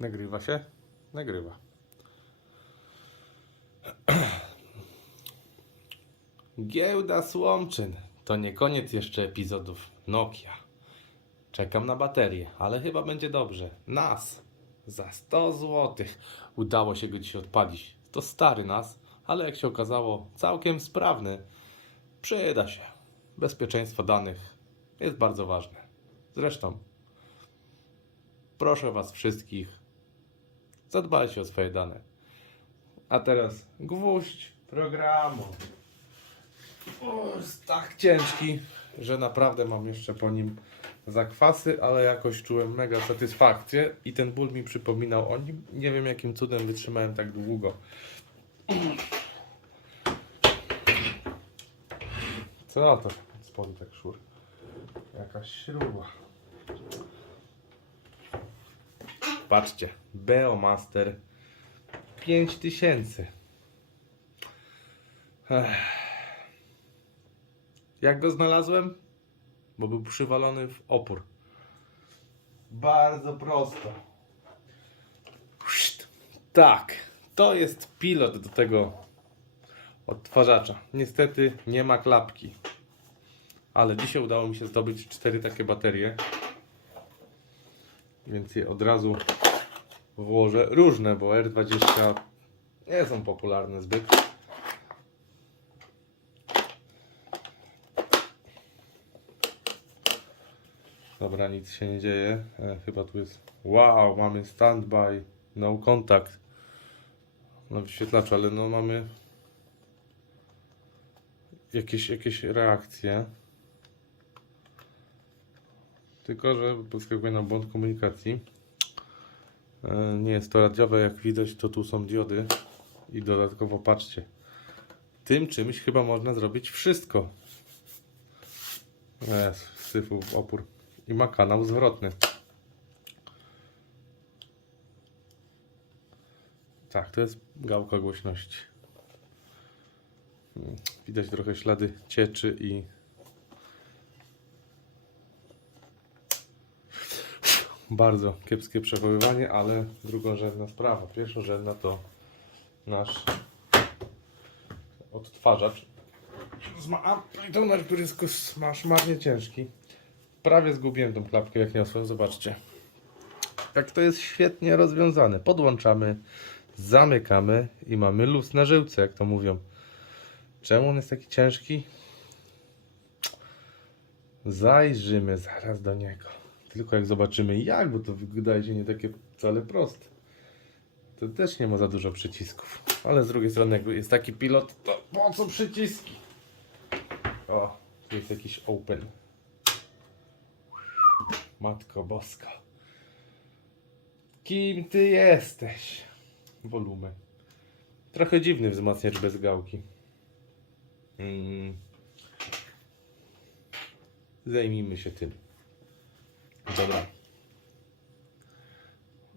Nagrywa się? Nagrywa. Giełda Słomczyn. To nie koniec jeszcze epizodów Nokia. Czekam na baterię, ale chyba będzie dobrze. NAS za 100 zł. Udało się go dzisiaj odpalić. To stary NAS, ale jak się okazało, całkiem sprawny. Przyda się. Bezpieczeństwo danych jest bardzo ważne. Zresztą, proszę Was wszystkich, zadbajcie o swoje dane. A teraz gwóźdź programu. O, jest tak ciężki, że naprawdę mam jeszcze po nim zakwasy, ale jakoś czułem mega satysfakcję i ten ból mi przypominał o nim. Nie wiem jakim cudem wytrzymałem tak długo. Co to z spodu tak szur? Jakaś śruba. Patrzcie, Beomaster 5000. Ech. Jak go znalazłem? Bo był przywalony w opór. Bardzo prosto. Tak, to jest pilot do tego odtwarzacza. Niestety nie ma klapki. Ale dzisiaj udało mi się zdobyć cztery takie baterie. Więc je od razu włożę. Różne, bo R20 nie są popularne zbyt. Dobra, nic się nie dzieje. E, chyba tu jest. Wow, mamy standby, no contact na wyświetlaczu, ale no mamy jakieś, jakieś reakcje. Tylko, że podskakuje nam błąd komunikacji. E, Nie jest to radiowe, jak widać, to tu są diody. I dodatkowo patrzcie. Tym czymś chyba można zrobić wszystko. Jest, syfu opór. I ma kanał zwrotny. Tak, to jest gałka głośności. Mm, Widać trochę ślady cieczy i bardzo kiepskie przechowywanie, ale drugorzędna sprawa. Pierwszorzędna to nasz odtwarzacz z amplitudą, który jest kus- ma szmarnie ciężki. Prawie zgubiłem tą klapkę, jak niosłem. Zobaczcie. Jak to jest świetnie rozwiązane. Podłączamy, zamykamy i mamy luz na żyłce, jak to mówią. Czemu on jest taki ciężki? Zajrzymy zaraz do niego. Tylko jak zobaczymy jak, bo to wydaje się nie takie wcale proste. To też nie ma za dużo przycisków. Ale z drugiej strony, jakby jest taki pilot, to po co przyciski? O, tu jest jakiś open. Matko Boska. Kim ty jesteś? Wolumen. Trochę dziwny wzmacniacz bez gałki. Mm. Zajmijmy się tym. Dobra.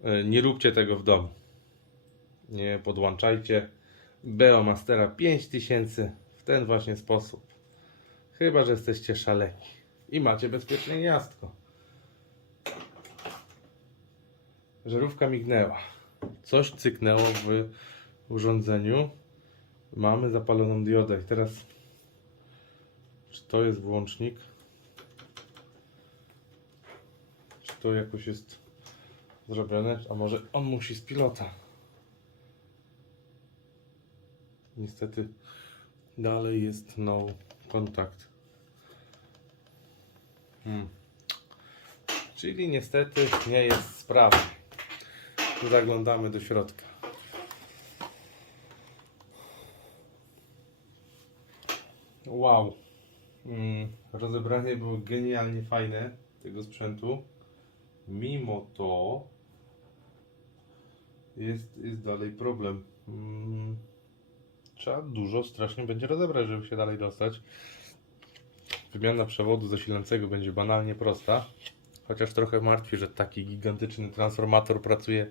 E, Nie róbcie tego w domu. Nie podłączajcie Beomastera 5000 w ten właśnie sposób. Chyba, że jesteście szaleni i macie bezpieczne gniazdko. Żarówka mignęła. Coś cyknęło w urządzeniu. Mamy zapaloną diodę. I teraz, czy to jest włącznik? Czy to jakoś jest zrobione? A może on musi z pilota? Niestety dalej jest no kontakt. Hmm. Czyli niestety nie jest sprawny. Zaglądamy do środka. Wow. Mm, rozebranie było genialnie fajne tego sprzętu. Mimo to jest, jest dalej problem. Mm, trzeba dużo strasznie będzie rozebrać, żeby się dalej dostać. Wymiana przewodu zasilającego będzie banalnie prosta. Chociaż trochę martwi, że taki gigantyczny transformator pracuje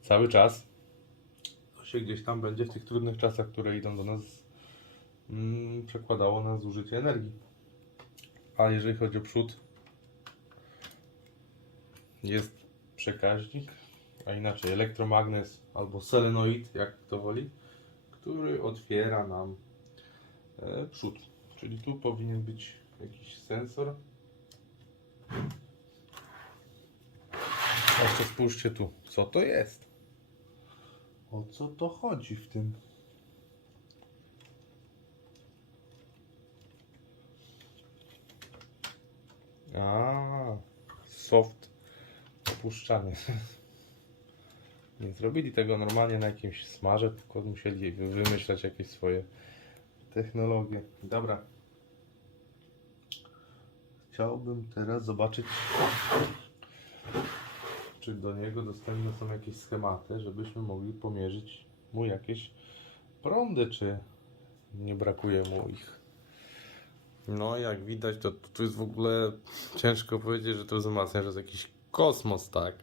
cały czas. To się gdzieś tam będzie w tych trudnych czasach, które idą do nas, mm, przekładało na zużycie energii. A jeżeli chodzi o przód, jest przekaźnik. a inaczej elektromagnes albo selenoid, jak kto woli, który otwiera nam e, przód. Czyli tu powinien być jakiś sensor. Jeszcze spójrzcie tu, co to jest? O co to chodzi w tym? A, soft opuszczany. Nie zrobili tego normalnie na jakimś smarze, tylko musieli wy- wymyślać jakieś swoje technologie. Dobra. Chciałbym teraz zobaczyć, czy do niego dostępne są jakieś schematy, żebyśmy mogli pomierzyć mu jakieś prądy, czy nie brakuje mu ich. No, jak widać, to tu jest w ogóle ciężko powiedzieć, że to wzmacnia, że jest jakiś kosmos, tak?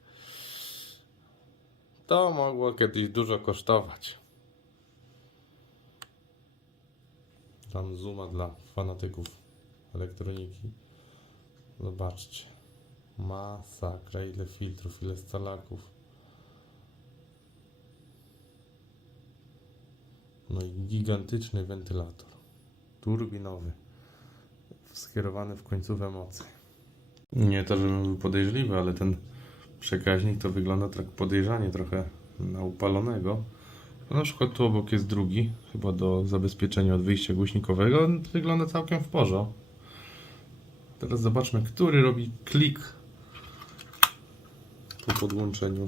To mogło kiedyś dużo kosztować. Tam zuma dla fanatyków elektroniki. Zobaczcie. Masakra, ile filtrów, ile stalaków. No i gigantyczny wentylator. Turbinowy. Skierowany w końcówę mocy. Nie to, żebym był podejrzliwy, ale ten przekaźnik to wygląda tak podejrzanie trochę na upalonego. Na przykład tu obok jest drugi, chyba do zabezpieczenia od wyjścia głośnikowego. Wygląda całkiem w porządku. Teraz zobaczmy, który robi klik po podłączeniu.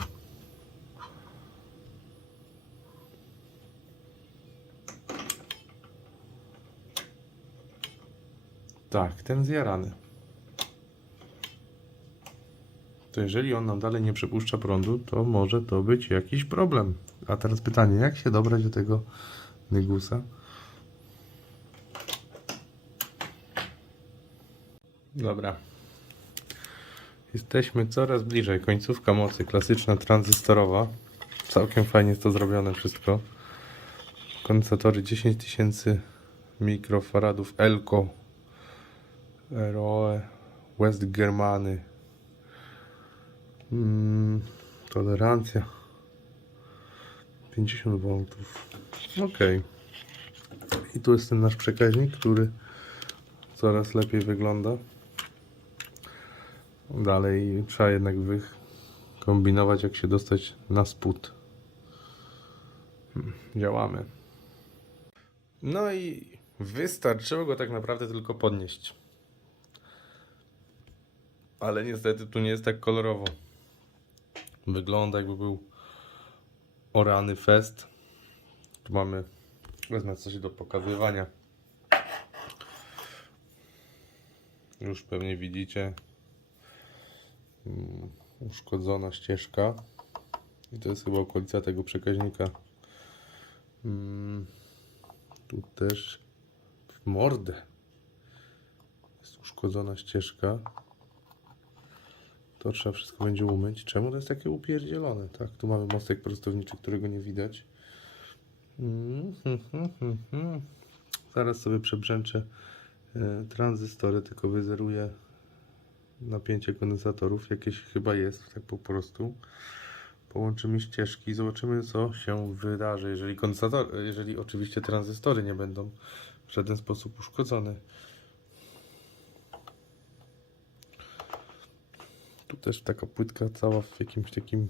Tak, ten zjarany. To jeżeli on nam dalej nie przepuszcza prądu, to może to być jakiś problem. A teraz pytanie, jak się dobrać do tego Nygusa? Dobra. Jesteśmy coraz bliżej. Końcówka mocy, klasyczna tranzystorowa. Całkiem fajnie jest to zrobione wszystko. Kondensatory 10 tysięcy mikrofaradów Elko ROE West Germany mm, Tolerancja. 50 V Ok I tu jest ten nasz przekaźnik, który coraz lepiej wygląda. Dalej trzeba jednak kombinować jak się dostać na spód. Hmm, Działamy. No i wystarczyło go tak naprawdę tylko podnieść. Ale niestety tu nie jest tak kolorowo. Wygląda jakby był orany fest. Tu mamy, wezmę coś do pokazywania. Już pewnie widzicie mm, uszkodzona ścieżka. I to jest chyba okolica tego przekaźnika. Mm, Tu też w mordę jest uszkodzona ścieżka. To trzeba wszystko będzie umyć. Czemu to jest takie upierdzielone? Tak, tu mamy mostek prostowniczy, którego nie widać. Hmm, hmm, hmm. Zaraz sobie przebrzęczę e, tranzystory, tylko wyzeruję napięcie kondensatorów. Jakieś chyba jest, tak po prostu. Połączymy ścieżki i zobaczymy, co się wydarzy, jeżeli kondensator, jeżeli oczywiście tranzystory nie będą w żaden sposób uszkodzone. Też taka płytka cała w jakimś takim.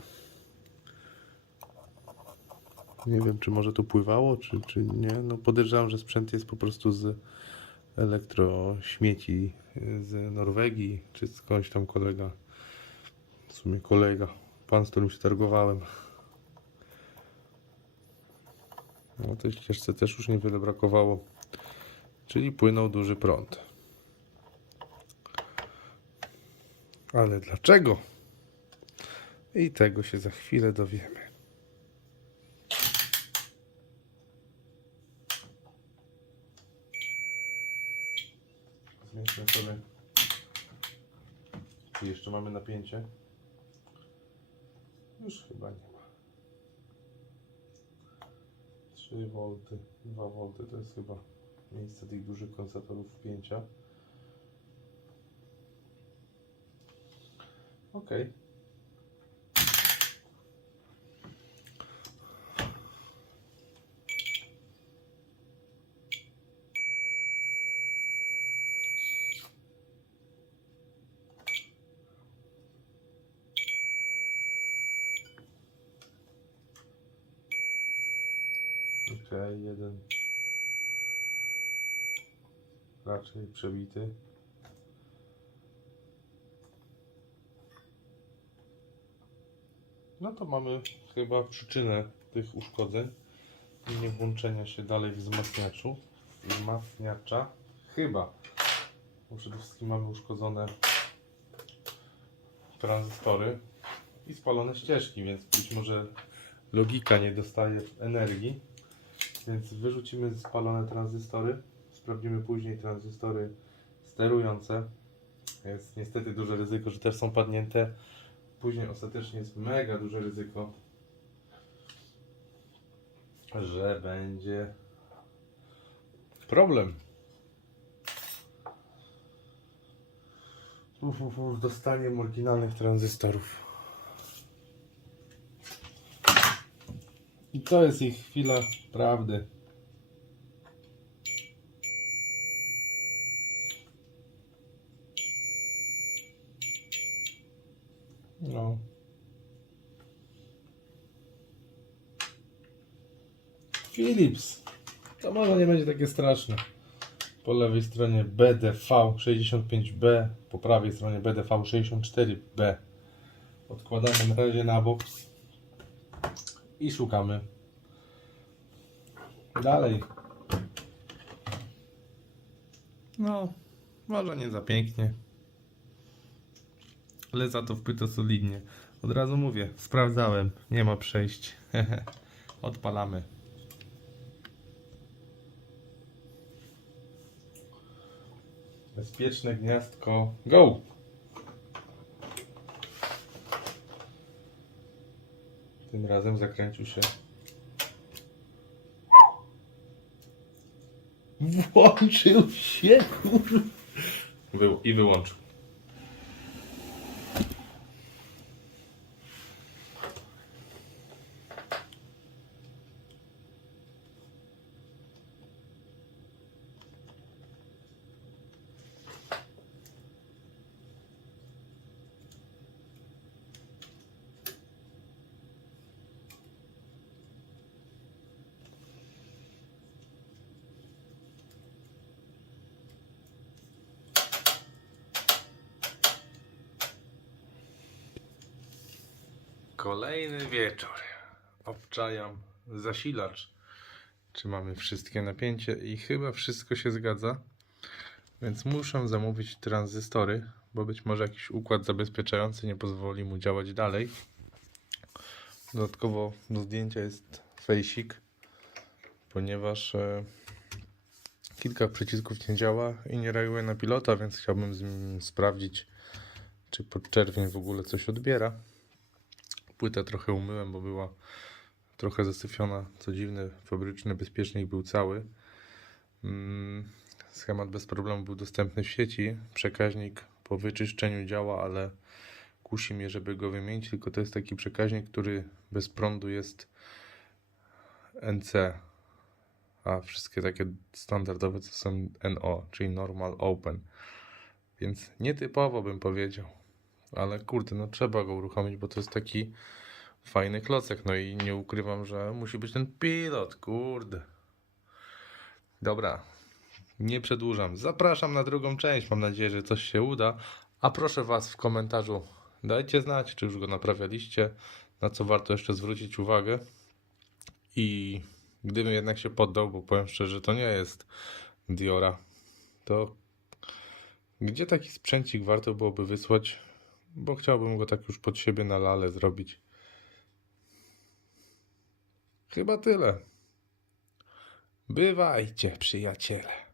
Nie wiem, czy może to pływało, czy, czy nie. No podejrzewam, że sprzęt jest po prostu z elektrośmieci z Norwegii, czy skądś tam kolega. W sumie kolega. Pan, z którym się targowałem. No tej ścieżce też już niewiele brakowało. Czyli płynął duży prąd. Ale dlaczego? I tego się za chwilę dowiemy. Zmierzmy sobie. Jeszcze mamy napięcie? Już chyba nie ma. 3 V, 2 V to jest chyba miejsce tych dużych kondensatorów wpięcia. Okej. Okay. Okej, okay, jeden raczej przebity. To mamy chyba przyczynę tych uszkodzeń i nie włączenia się dalej wzmacniaczu. Wzmacniacza. Chyba. Bo przede wszystkim mamy uszkodzone tranzystory i spalone ścieżki, więc być może logika nie dostaje energii. Więc wyrzucimy spalone tranzystory. Sprawdzimy później tranzystory sterujące. Jest niestety duże ryzyko, że też są padnięte. Później ostatecznie jest mega duże ryzyko, że będzie problem. Uf, uf, uf, dostaniem oryginalnych tranzystorów. I to jest ich chwila prawdy. No. Philips. To może nie będzie takie straszne. Po lewej stronie BDV 65B, po prawej stronie BDV 64B. Odkładamy na razie na bok i szukamy dalej. No, może nie za pięknie, ale za to wpyto solidnie. Od razu mówię, sprawdzałem, nie ma przejść. Odpalamy. Bezpieczne gniazdko, go! Tym razem zakręcił się. Włączył się, kur... Wy... I wyłączył. Kolejny wieczór. Obczajam zasilacz. Czy mamy wszystkie napięcie i chyba wszystko się zgadza. Więc muszę zamówić tranzystory, bo być może jakiś układ zabezpieczający nie pozwoli mu działać dalej. Dodatkowo do zdjęcia jest fejsik, ponieważ e, kilka przycisków nie działa i nie reaguje na pilota, więc chciałbym sprawdzić, czy podczerwień w ogóle coś odbiera. Płytę trochę umyłem, bo była trochę zasyfiona. Co dziwne, fabryczny bezpiecznik był cały. Mm, Schemat bez problemu był dostępny w sieci. Przekaźnik po wyczyszczeniu działa, ale kusi mnie, żeby go wymienić. Tylko to jest taki przekaźnik, który bez prądu jest NC. A wszystkie takie standardowe to są NO, czyli Normal Open. Więc nietypowo bym powiedział. Ale kurde, no trzeba go uruchomić, bo to jest taki fajny klocek. No i nie ukrywam, że musi być ten pilot, kurde. Dobra, nie przedłużam. Zapraszam na drugą część. Mam nadzieję, że coś się uda. A proszę Was w komentarzu dajcie znać, czy już go naprawialiście, na co warto jeszcze zwrócić uwagę. I gdybym jednak się poddał, bo powiem szczerze, to nie jest Diora, to gdzie taki sprzęcik warto byłoby wysłać? Bo chciałbym go tak już pod siebie na lale zrobić. Chyba tyle. Bywajcie, przyjaciele.